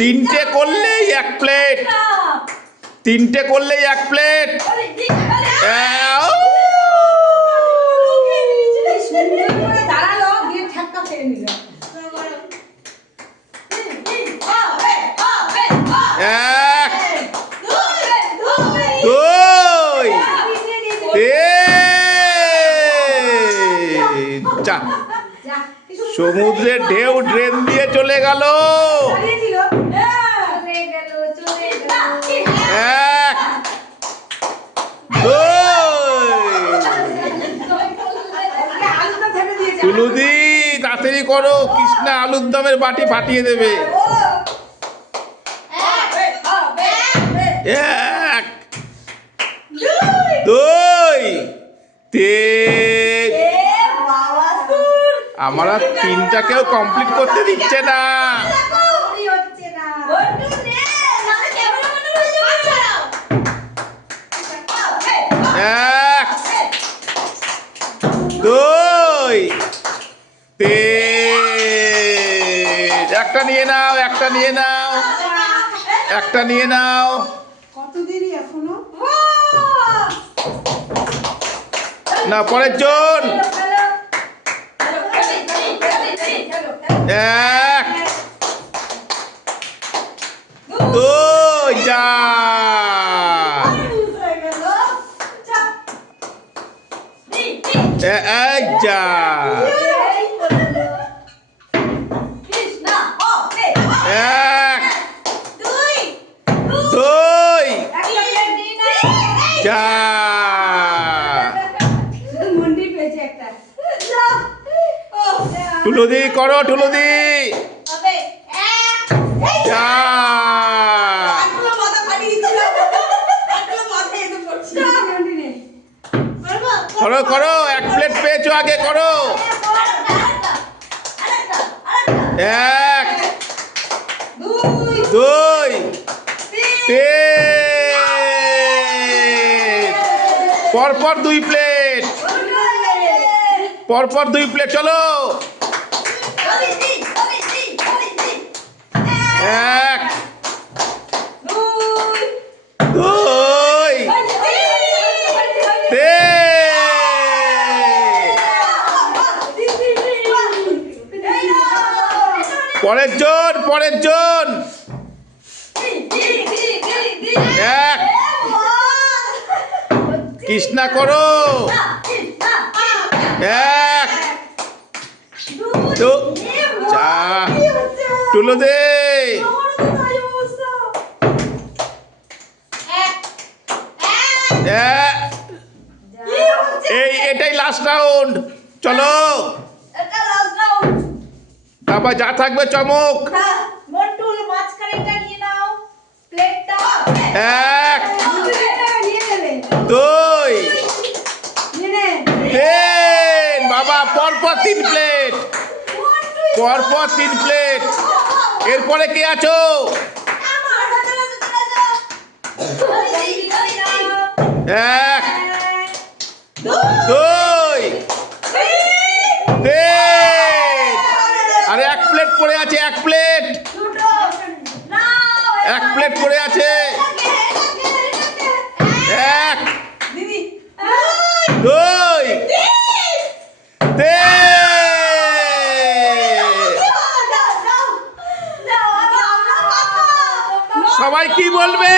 তিনটে করলেই এক প্লেট, তিনটে করলেই এক প্লেট। সমুদ্রের ঢেউ ড্রেন দিয়ে চলে গেল। টুলুদি তাড়াতাড়ি করো, কৃষ্ণা আলুর দমের বাটি ফাটিয়ে দেবে। এক, দুই, তিন। আমার আর তিনটাকেও কমপ্লিট করতে দিচ্ছে না। এক, দুই, তিন। একটা নিয়ে নাও, একটা নিয়ে নাও, একটা নিয়ে নাও। না, পরের জন। এক, দুই, যা। এই যা। এক, দুই, যা। টুলুদি করো, টুলুদি। করো করো, এক প্লেট পেয়েছো, আগে করো। এক, দুই, তিন। পরপর দুই প্লেট, পরপর দুই প্লেট। চলো। এক, দুই, পরের জন, পরের জন। এক, কৃষ্ণা করো। এক, যা। টুলো দে। এটাই লাস্ট রাউন্ড। চলো, তারপর যা থাকবে চমক। এক, দুই, তিন। বাবা, পরপর তিন প্লেট, পরপর তিন প্লেট। এরপরে কে আছো? এক, দুই, তিন। আরে এক প্লেট পড়ে আছে, এক প্লেট, এক প্লেট পড়ে আছে। এক, দুই, তিন। সবাই কি বলবে?